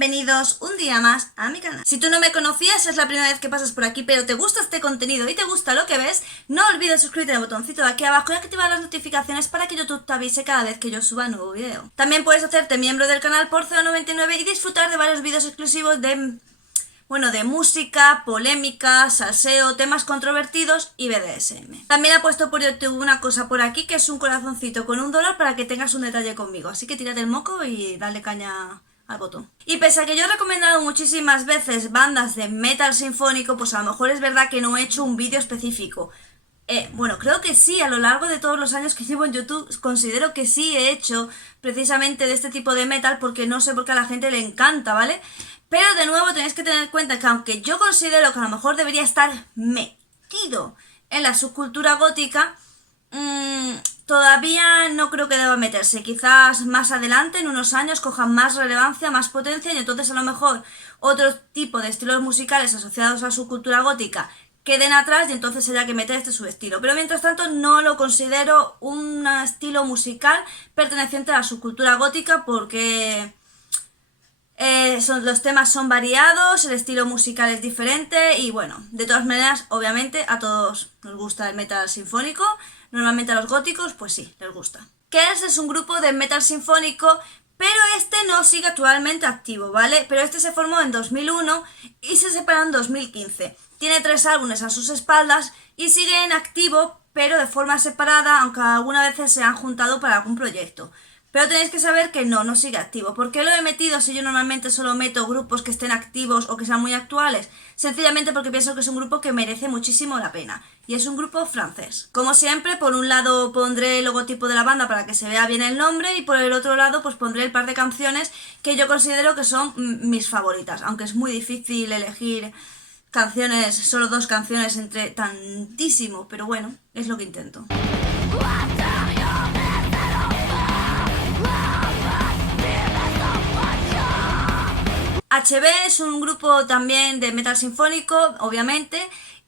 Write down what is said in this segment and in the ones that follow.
bienvenidos un día más a mi canal. Si tú no me conocías, es la primera vez que pasas por aquí, pero te gusta este contenido y te gusta lo que ves, no olvides suscribirte al botoncito de aquí abajo y activar las notificaciones para que YouTube te avise cada vez que yo suba un nuevo video. También puedes hacerte miembro del canal por 0,99 y disfrutar de varios vídeos exclusivos de música, polémica, salseo, temas controvertidos y BDSM. También he puesto por YouTube una cosa por aquí que es un corazoncito con $1 para que tengas un detalle conmigo. Así que tírate el moco y dale caña al botón. Y pese a que yo he recomendado muchísimas veces bandas de metal sinfónico, pues a lo mejor es verdad que no he hecho un vídeo específico. Bueno, creo que sí, a lo largo de todos los años que llevo en YouTube, considero que sí he hecho precisamente de este tipo de metal, porque no sé por qué a la gente le encanta, ¿vale? Pero de nuevo tenéis que tener en cuenta que aunque yo considero que a lo mejor debería estar metido en la subcultura gótica, todavía no creo que deba meterse. Quizás más adelante, en unos años, cojan más relevancia, más potencia y entonces a lo mejor otro tipo de estilos musicales asociados a la subcultura gótica queden atrás y entonces haya que meter este subestilo. Pero mientras tanto no lo considero un estilo musical perteneciente a la subcultura gótica porque los temas son variados, el estilo musical es diferente y bueno, de todas maneras, obviamente a todos nos gusta el metal sinfónico, normalmente a los góticos pues sí, les gusta. Curse es un grupo de metal sinfónico, pero este no sigue actualmente activo, ¿vale? Pero este se formó en 2001 y se separó en 2015. Tiene 3 álbumes a sus espaldas y sigue en activo, pero de forma separada, aunque algunas veces se han juntado para algún proyecto. Pero tenéis que saber que no sigue activo. ¿Por qué lo he metido si yo normalmente solo meto grupos que estén activos o que sean muy actuales? Sencillamente porque pienso que es un grupo que merece muchísimo la pena. Y es un grupo francés. Como siempre, por un lado pondré el logotipo de la banda para que se vea bien el nombre y por el otro lado pues pondré el par de canciones que yo considero que son mis favoritas. Aunque es muy difícil elegir canciones, solo 2 canciones entre tantísimo, pero bueno, es lo que intento. HB es un grupo también de metal sinfónico, obviamente,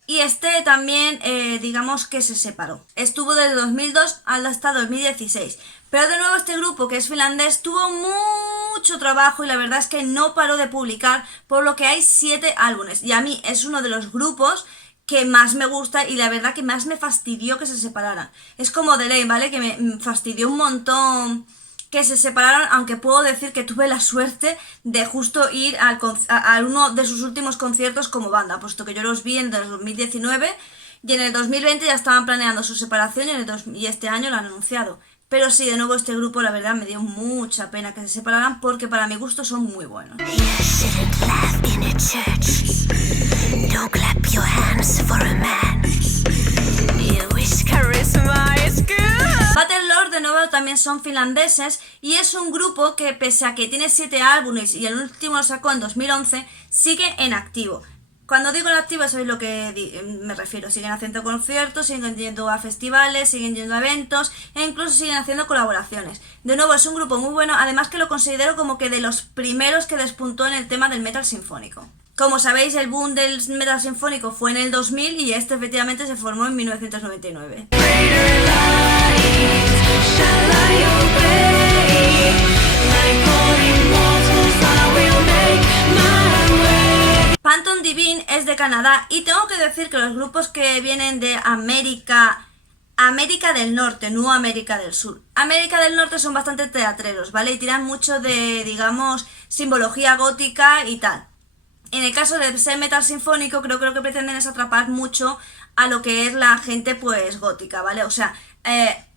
y este también, digamos que se separó. Estuvo desde 2002 hasta 2016, pero de nuevo este grupo, que es finlandés, tuvo mucho trabajo y la verdad es que no paró de publicar, por lo que hay 7 álbumes, y a mí es uno de los grupos que más me gusta y la verdad que más me fastidió que se separaran. Es como The Lane, ¿vale? Que me fastidió un montón que se separaron, aunque puedo decir que tuve la suerte de justo ir a uno de sus últimos conciertos como banda, puesto que yo los vi en el 2019 y en el 2020 ya estaban planeando su separación y este año lo han anunciado. Pero sí, de nuevo este grupo la verdad me dio mucha pena que se separaran porque para mi gusto son muy buenos. Battlelord de nuevo también son finlandeses y es un grupo que pese a que tiene 7 álbumes y el último lo sacó en 2011, sigue en activo. Cuando digo en activo sabéis lo que me refiero, siguen haciendo conciertos, siguen yendo a festivales, siguen yendo a eventos e incluso siguen haciendo colaboraciones. De nuevo es un grupo muy bueno, además que lo considero como que de los primeros que despuntó en el tema del metal sinfónico. Como sabéis, el boom del metal sinfónico fue en el 2000 y este efectivamente se formó en 1999. Phantom Divine es de Canadá y tengo que decir que los grupos que vienen de América del Norte, no América del Sur. América del Norte son bastante teatreros, ¿vale? Y tiran mucho de, digamos, simbología gótica y tal. En el caso de ser metal sinfónico, creo que lo que pretenden es atrapar mucho a lo que es la gente, pues, gótica, ¿vale? O sea,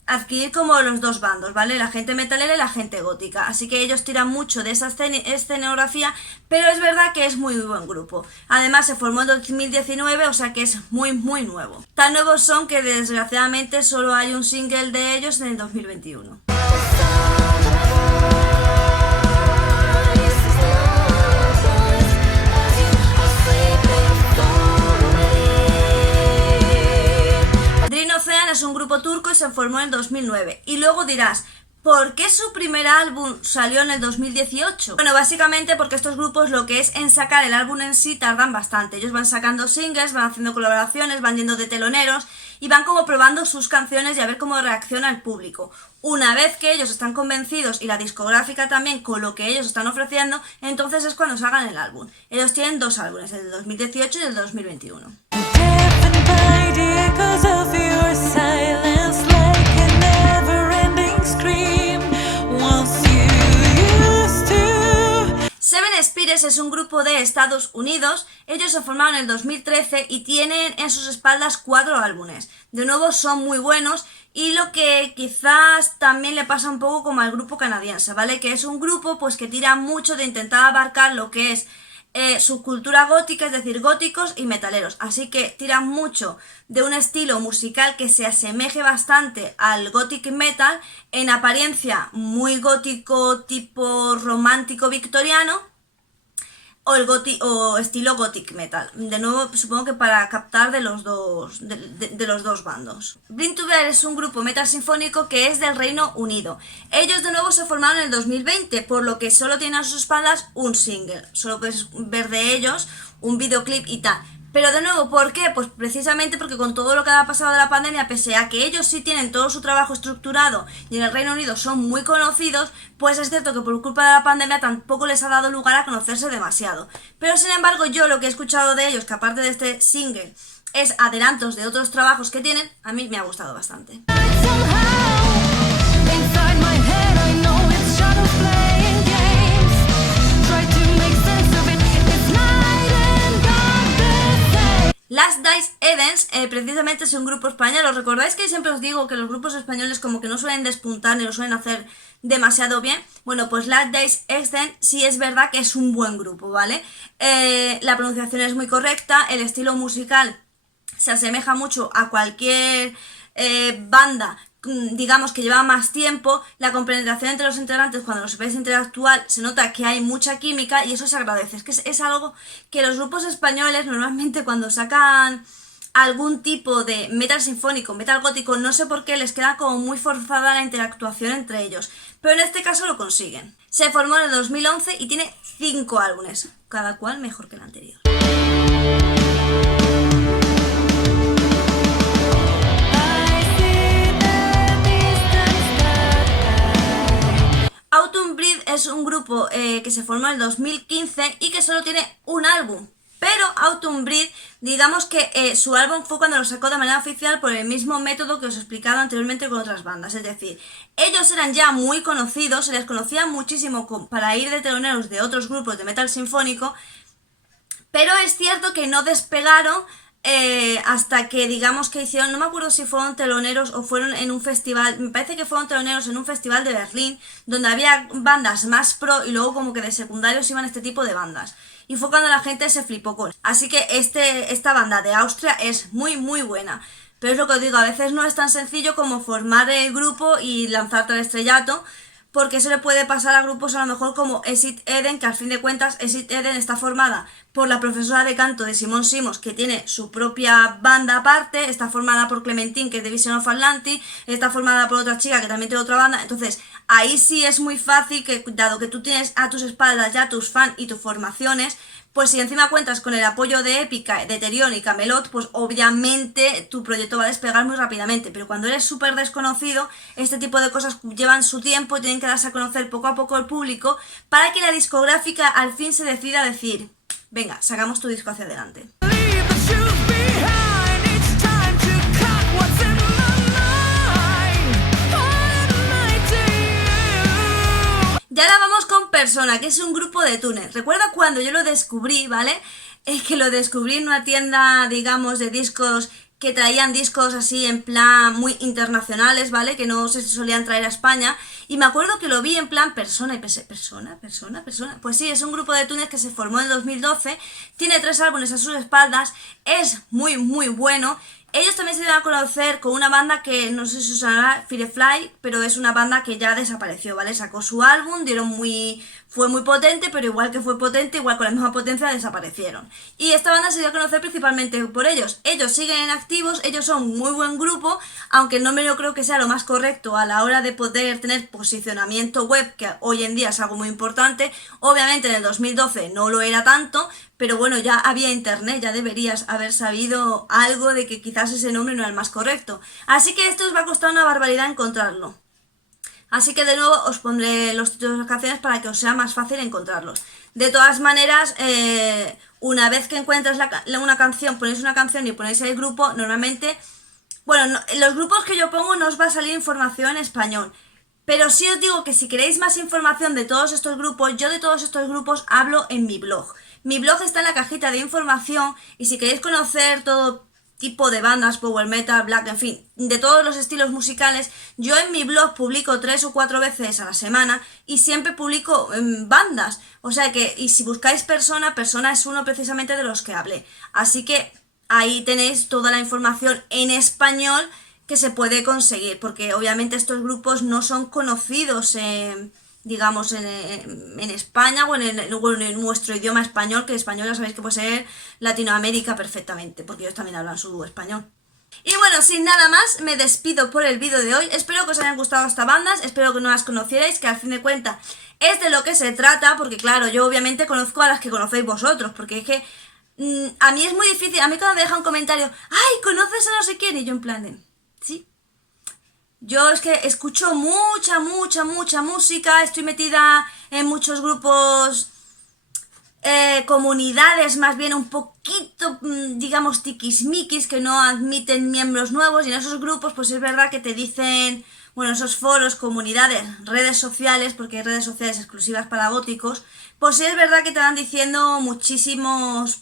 adquirir como los dos bandos, ¿vale? La gente metalera y la gente gótica. Así que ellos tiran mucho de esa escenografía, pero es verdad que es muy buen grupo. Además, se formó en 2019, o sea que es muy, muy nuevo. Tan nuevos son que desgraciadamente solo hay un single de ellos en el 2021. Es un grupo turco y se formó en 2009. Y luego dirás, ¿Por qué su primer álbum salió en el 2018? Bueno, básicamente porque estos grupos lo que es en sacar el álbum en sí tardan bastante. Ellos van sacando singles, van haciendo colaboraciones, van yendo de teloneros y van como probando sus canciones y a ver cómo reacciona el público. Una vez que ellos están convencidos y la discográfica también con lo que ellos están ofreciendo, entonces es cuando sacan el álbum. Ellos tienen 2 álbumes, el del 2018 y el del 2021. Seven Spirits es un grupo de Estados Unidos. Ellos se formaron en el 2013 y tienen en sus espaldas 4 álbumes. De nuevo son muy buenos y lo que quizás también le pasa un poco como al grupo canadiense, ¿vale? Que es un grupo pues que tira mucho de intentar abarcar lo que es su cultura gótica, es decir, góticos y metaleros. Así que tiran mucho de un estilo musical que se asemeje bastante al gothic metal, en apariencia muy gótico, tipo romántico victoriano, o o estilo gothic metal. De nuevo, supongo que para captar de los dos, de los dos bandos. Blind to Bear es un grupo metal sinfónico que es del Reino Unido. Ellos de nuevo se formaron en el 2020, por lo que solo tienen a sus espaldas un single. Solo puedes ver de ellos un videoclip y tal. Pero de nuevo, ¿por qué? Pues precisamente porque con todo lo que ha pasado de la pandemia, pese a que ellos sí tienen todo su trabajo estructurado y en el Reino Unido son muy conocidos, pues es cierto que por culpa de la pandemia tampoco les ha dado lugar a conocerse demasiado. Pero sin embargo, yo lo que he escuchado de ellos, que aparte de este single es adelantos de otros trabajos que tienen, a mí me ha gustado bastante. Last Dice Edens precisamente es un grupo español. ¿Os recordáis que siempre os digo que los grupos españoles como que no suelen despuntar ni lo suelen hacer demasiado bien? Bueno, pues Last Dice Edens sí es verdad que es un buen grupo, ¿vale? La pronunciación es muy correcta, el estilo musical se asemeja mucho a cualquier banda, digamos, que lleva más tiempo. La compenetración entre los integrantes, cuando los ves interactuar, se nota que hay mucha química y eso se agradece. Es que es algo que los grupos españoles normalmente cuando sacan algún tipo de metal sinfónico, metal gótico, no sé por qué les queda como muy forzada la interactuación entre ellos, pero en este caso lo consiguen. Se formó en el 2011 y tiene 5 álbumes, cada cual mejor que el anterior. Autumn Breed es un grupo que se formó en el 2015 y que solo tiene un álbum. Pero Autumn Breed, digamos que su álbum fue cuando lo sacó de manera oficial por el mismo método que os he explicado anteriormente con otras bandas. Es decir, ellos eran ya muy conocidos, se les conocía muchísimo para ir de teloneros de otros grupos de metal sinfónico, pero es cierto que no despegaron hasta que digamos que hicieron, no me acuerdo si fueron teloneros o fueron en un festival, me parece que fueron teloneros en un festival de Berlín, donde había bandas más pro y luego como que de secundarios iban este tipo de bandas. Y fue cuando la gente se flipó con. Así que esta banda de Austria es muy muy buena. Pero es lo que os digo, a veces no es tan sencillo como formar el grupo y lanzarte al estrellato, porque eso le puede pasar a grupos a lo mejor como Exit Eden, que al fin de cuentas Exit Eden está formada por la profesora de canto de Simone Simons, que tiene su propia banda aparte, está formada por Clementine, que es de Vision of Atlantis, está formada por otra chica que también tiene otra banda. Entonces ahí sí es muy fácil que, dado que tú tienes a tus espaldas ya tus fans y tus formaciones, pues si encima cuentas con el apoyo de Épica, de Therion y Kamelot, pues obviamente tu proyecto va a despegar muy rápidamente. Pero cuando eres súper desconocido, este tipo de cosas llevan su tiempo y tienen que darse a conocer poco a poco al público para que la discográfica al fin se decida a decir, venga, sacamos tu disco hacia adelante. Y ahora vamos con Persona, que es un grupo de Túnez. Recuerda cuando yo lo descubrí, ¿vale? Es que lo descubrí en una tienda, digamos, de discos que traían discos así en plan muy internacionales, ¿vale? Que no se solían traer a España. Y me acuerdo que lo vi en plan Persona y pensé, ¿Persona? Pues sí, es un grupo de Túnez que se formó en 2012, tiene 3 álbumes a sus espaldas, es muy muy bueno Ellos también se dieron a conocer con una banda que no sé si os sonará, Firefly, pero es una banda que ya desapareció, ¿vale? Sacó su álbum, fue muy potente, pero igual que fue potente, igual con la misma potencia desaparecieron. Y esta banda se dio a conocer principalmente por ellos. Ellos siguen activos, ellos son muy buen grupo, aunque el nombre yo creo que sea lo más correcto a la hora de poder tener posicionamiento web, que hoy en día es algo muy importante. Obviamente en el 2012 no lo era tanto, pero bueno, ya había internet, ya deberías haber sabido algo de que quizás ese nombre no era el más correcto. Así que esto os va a costar una barbaridad encontrarlo. Así que de nuevo os pondré los títulos de las canciones para que os sea más fácil encontrarlos. De todas maneras, una vez que encuentras una canción, ponéis una canción y ponéis el grupo, normalmente, bueno, en los grupos que yo pongo no os va a salir información en español. Pero sí os digo que si queréis más información de todos estos grupos, yo de todos estos grupos hablo en mi blog. Mi blog está en la cajita de información y si queréis conocer todo tipo de bandas, power metal, black, en fin, de todos los estilos musicales, yo en mi blog publico 3 o 4 veces a la semana y siempre publico bandas. O sea que, y si buscáis Persona es uno precisamente de los que hablé. Así que ahí tenéis toda la información en español que se puede conseguir, porque obviamente estos grupos no son conocidos digamos, en España o en nuestro idioma español, que el español ya sabéis que puede ser Latinoamérica perfectamente, porque ellos también hablan su español. Y bueno, sin nada más, me despido por el vídeo de hoy. Espero que os hayan gustado estas bandas, espero que no las conocierais, que al fin de cuentas es de lo que se trata, porque claro, yo obviamente conozco a las que conocéis vosotros, porque es que a mí es muy difícil, a mí cuando me deja un comentario, ¡ay, conoces a no sé quién! Y yo en plan de, ¿sí? Yo es que escucho mucha música, estoy metida en muchos grupos, comunidades más bien un poquito, digamos, tiquismiquis, que no admiten miembros nuevos, y en esos grupos pues es verdad que te dicen, bueno, esos foros, comunidades, redes sociales, porque hay redes sociales exclusivas para góticos, pues sí es verdad que te van diciendo muchísimos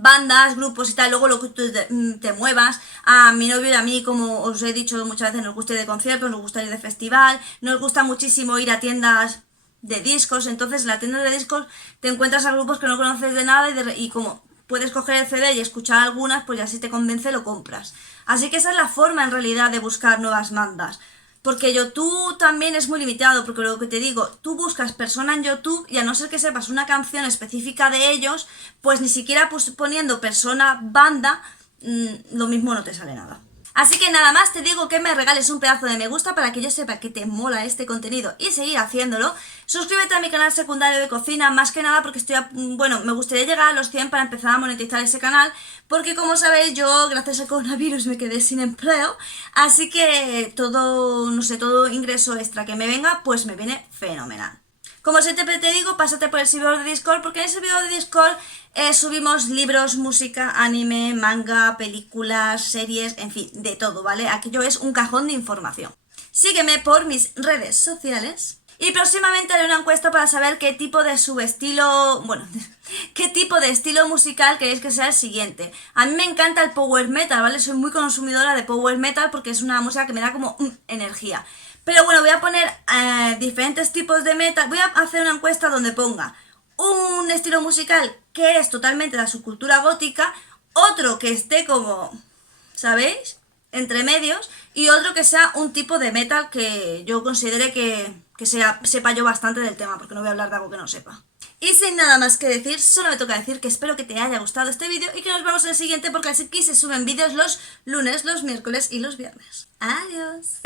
bandas, grupos y tal, luego lo que tú te muevas. A mi novio y a mí, como os he dicho muchas veces, nos gusta ir de conciertos, nos gusta ir de festival, nos gusta muchísimo ir a tiendas de discos. Entonces en la tienda de discos te encuentras a grupos que no conoces de nada y como puedes coger el CD y escuchar algunas, pues ya si te convence lo compras. Así que esa es la forma en realidad de buscar nuevas bandas. Porque YouTube también es muy limitado, porque lo que te digo, tú buscas Persona en YouTube y a no ser que sepas una canción específica de ellos, pues ni siquiera poniendo Persona banda, lo mismo no te sale nada. Así que nada más, te digo que me regales un pedazo de me gusta para que yo sepa que te mola este contenido y seguir haciéndolo. Suscríbete a mi canal secundario de cocina, más que nada porque bueno, me gustaría llegar a los 100 para empezar a monetizar ese canal, porque como sabéis yo, gracias al coronavirus, me quedé sin empleo, así que todo, no sé, todo ingreso extra que me venga, pues me viene fenomenal. Como siempre te digo, pásate por el servidor de Discord, porque en ese servidor de Discord subimos libros, música, anime, manga, películas, series, en fin, de todo, ¿vale? Aquello es un cajón de información. Sígueme por mis redes sociales y próximamente haré una encuesta para saber qué tipo de subestilo, bueno, qué tipo de estilo musical queréis que sea el siguiente. A mí me encanta el power metal, ¿vale? Soy muy consumidora de power metal porque es una música que me da como energía. Pero bueno, voy a poner diferentes tipos de metal. Voy a hacer una encuesta donde ponga un estilo musical que es totalmente de la subcultura gótica, otro que esté como, ¿sabéis?, entre medios, y otro que sea un tipo de metal que yo considere que sepa yo bastante del tema, porque no voy a hablar de algo que no sepa. Y sin nada más que decir, solo me toca decir que espero que te haya gustado este vídeo y que nos vemos en el siguiente, porque aquí se suben vídeos los lunes, los miércoles y los viernes. ¡Adiós!